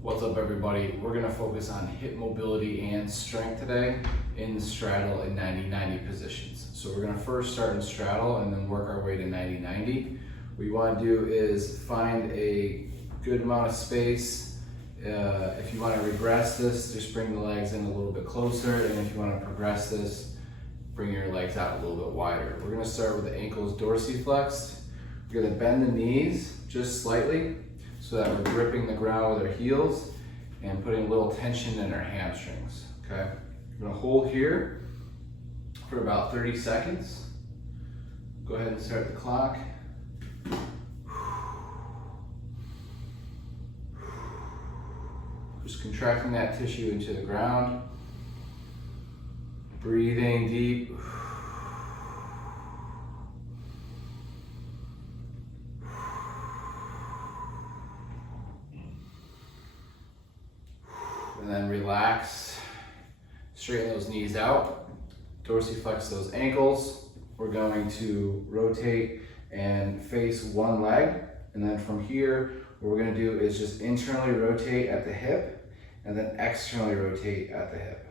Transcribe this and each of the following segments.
What's up, everybody? We're gonna focus on hip mobility and strength today in the straddle and 90-90 positions. So we're gonna first start in straddle and then work our way to 90-90. What you wanna do is find a good amount of space. If you wanna regress this, just bring the legs in a little bit closer. And if you wanna progress this, bring your legs out a little bit wider. We're gonna start with the ankles dorsiflexed. We're gonna bend the knees just slightly, so that we're gripping the ground with our heels and putting a little tension in our hamstrings, okay? We're gonna hold here for about 30 seconds. Go ahead and start the clock. Just contracting that tissue into the ground. Breathing deep. And then relax, straighten those knees out, dorsiflex those ankles. We're going to rotate and face one leg. And then from here, what we're gonna do is just internally rotate at the hip and then externally rotate at the hip.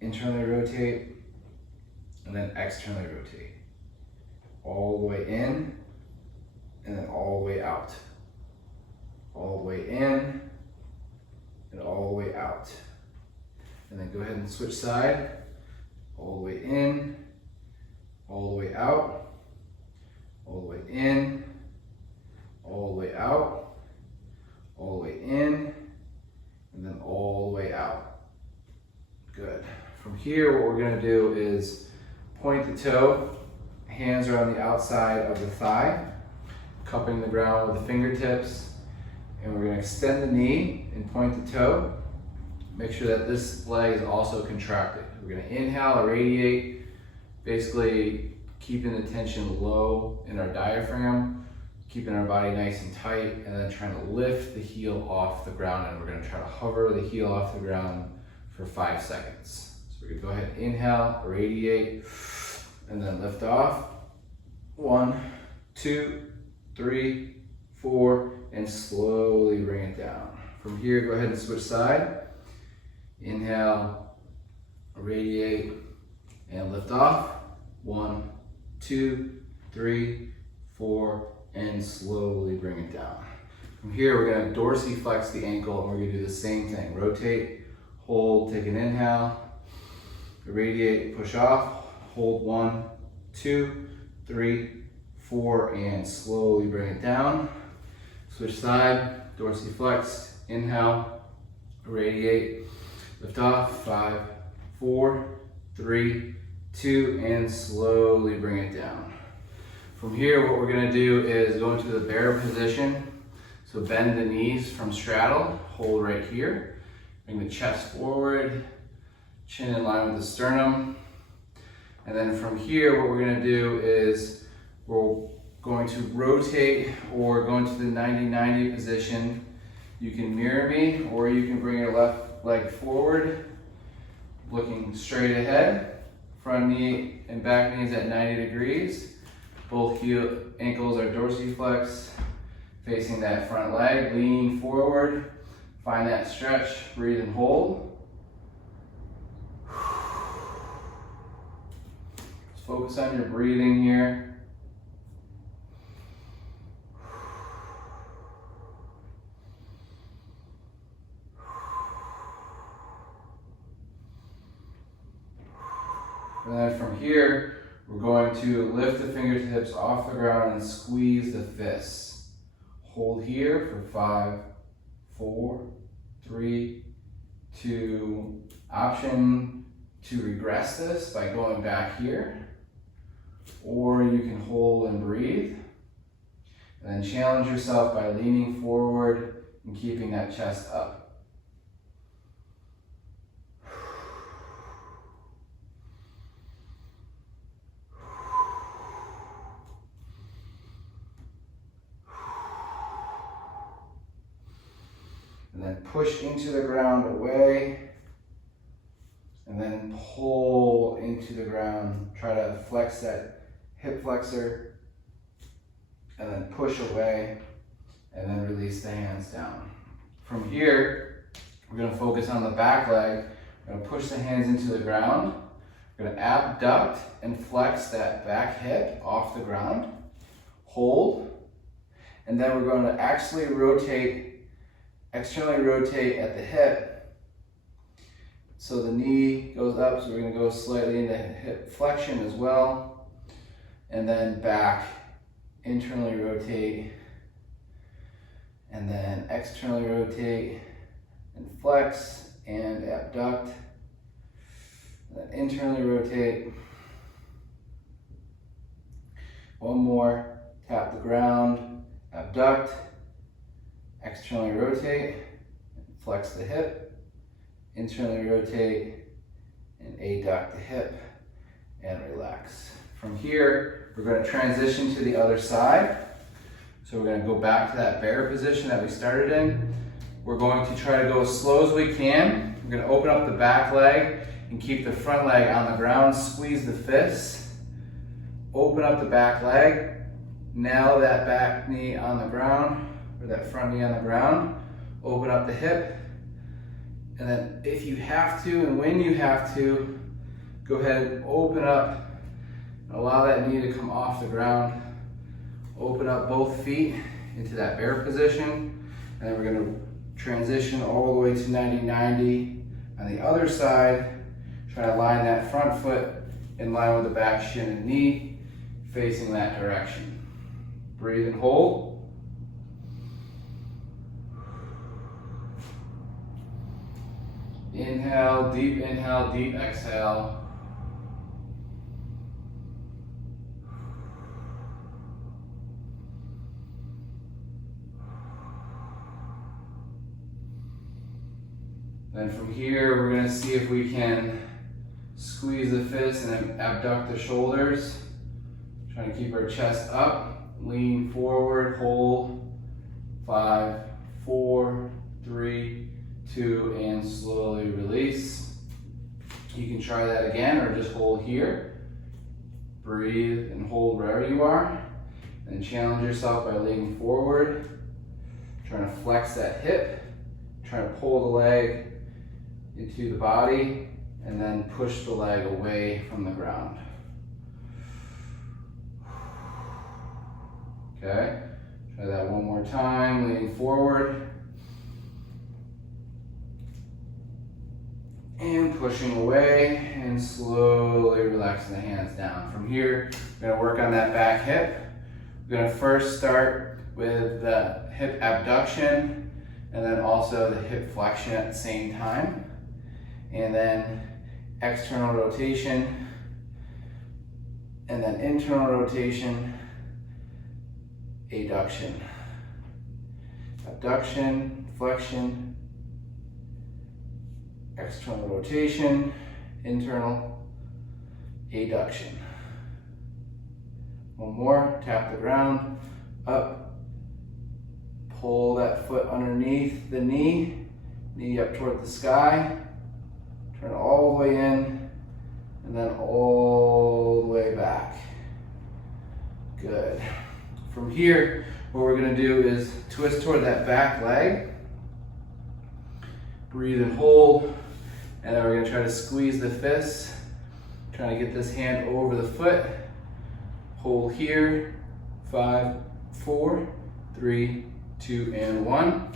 Internally rotate and then externally rotate. All the way in and then all the way out. All the way in and all the way out. And then go ahead and switch side. All the way in, all the way out, all the way in, all the way out, all the way in, and then all the way out. Good. From here, what we're gonna do is point the toe, hands are on the outside of the thigh, cupping the ground with the fingertips. And we're gonna extend the knee and point the toe. Make sure that this leg is also contracted. We're gonna inhale, irradiate, basically keeping the tension low in our diaphragm, keeping our body nice and tight, and then trying to lift the heel off the ground. And we're gonna try to hover the heel off the ground for 5 seconds. So we're gonna go ahead and inhale, irradiate, and then lift off. 1, 2, 3, 4, and slowly bring it down. From here, go ahead and switch side. Inhale, irradiate, and lift off. 1, 2, 3, 4, and slowly bring it down. From here, we're gonna dorsiflex the ankle, and we're gonna do the same thing. Rotate, hold, take an inhale, irradiate, push off, hold 1, 2, 3, 4, and slowly bring it down. Switch side, dorsiflex, inhale, irradiate, lift off, 5, 4, 3, 2, and slowly bring it down. From here, what we're gonna do is go into the bear position. So bend the knees from straddle, hold right here. Bring the chest forward, chin in line with the sternum. And then from here, what we're gonna do is we're going to rotate or go into the 90-90 position. You can mirror me, or you can bring your left leg forward, looking straight ahead. Front knee and back knees at 90 degrees. Both ankles are dorsiflexed, facing that front leg, leaning forward. Find that stretch, breathe and hold. Just focus on your breathing here. And then from here, we're going to lift the fingertips off the ground and squeeze the fists. Hold here for 5, 4, 3, 2. Option to regress this by going back here, or you can hold and breathe. And then challenge yourself by leaning forward and keeping that chest up. And then push into the ground away, and then pull into the ground. Try to flex that hip flexor, and then push away, and then release the hands down. From here, we're gonna focus on the back leg. We're gonna push the hands into the ground. We're gonna abduct and flex that back hip off the ground. Hold. And then we're going to actually externally rotate at the hip. So the knee goes up, so we're going to go slightly into hip flexion as well. And then back, internally rotate. And then externally rotate and flex and abduct. And then internally rotate. One more, tap the ground, abduct, externally rotate, flex the hip, internally rotate, and adduct the hip, and relax. From here, we're going to transition to the other side. So we're going to go back to that bear position that we started in. We're going to try to go as slow as we can. We're going to open up the back leg and keep the front leg on the ground, squeeze the fists. Open up the back leg, nail that back knee on the ground, or that front knee on the ground. Open up the hip, and then if you have to, and when you have to, go ahead and open up and allow that knee to come off the ground. Open up both feet into that bear position, and then we're going to transition all the way to 90-90 on the other side. Try to line that front foot in line with the back shin and knee, facing that direction. Breathe and hold. Inhale, deep exhale. Then from here, we're going to see if we can squeeze the fists and then abduct the shoulders. Trying to keep our chest up, lean forward, hold. 5, 4, 3, 2, and slowly release. You can try that again or just hold here. Breathe and hold wherever you are. And challenge yourself by leaning forward. Trying to flex that hip. Trying to pull the leg into the body and then push the leg away from the ground. Okay, try that one more time, leaning forward. And pushing away and slowly relaxing the hands down. From here, we're gonna work on that back hip. We're gonna first start with the hip abduction and then also the hip flexion at the same time. And then external rotation and then internal rotation. Adduction, abduction, flexion, external rotation, internal, adduction. One more, tap the ground, up, pull that foot underneath the knee, knee up toward the sky, turn all the way in, and then all the way back. Good. From here, what we're going to do is twist toward that back leg. Breathe and hold. And then we're going to try to squeeze the fists. Trying to get this hand over the foot. Hold here. 5, 4, 3, 2, and 1.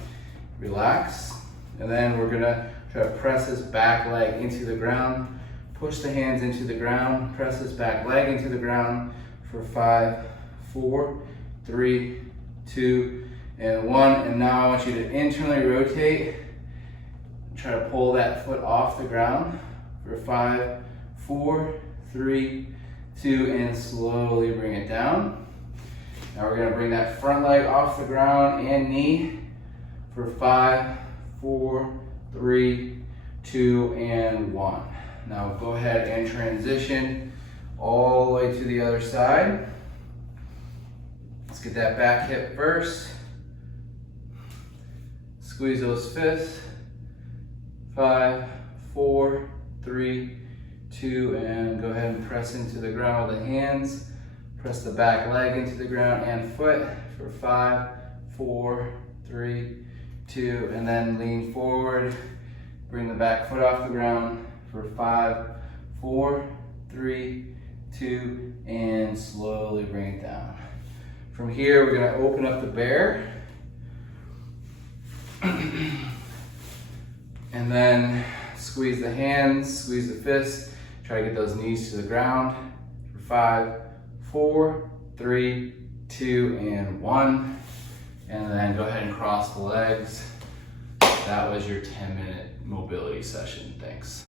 Relax. And then we're going to try to press this back leg into the ground. Push the hands into the ground. Press this back leg into the ground for 5, 4, 3, 2, and 1. And now I want you to internally rotate. Try to pull that foot off the ground for 5, 4, 3, 2, and slowly bring it down. Now we're going to bring that front leg off the ground and knee for 5, 4, 3, 2, and 1. Now go ahead and transition all the way to the other side. Let's get that back hip first. Squeeze those fists. 5, 4, 3, 2, and go ahead and press into the ground with the hands. Press the back leg into the ground and foot for 5, 4, 3, 2, and then lean forward. Bring the back foot off the ground for 5, 4, 3, 2, and slowly bring it down. From here, we're gonna open up the bear. And then squeeze the hands, squeeze the fists, try to get those knees to the ground for 5, 4, 3, 2, and 1. And then go ahead and cross the legs. That was your 10-minute mobility session. Thanks.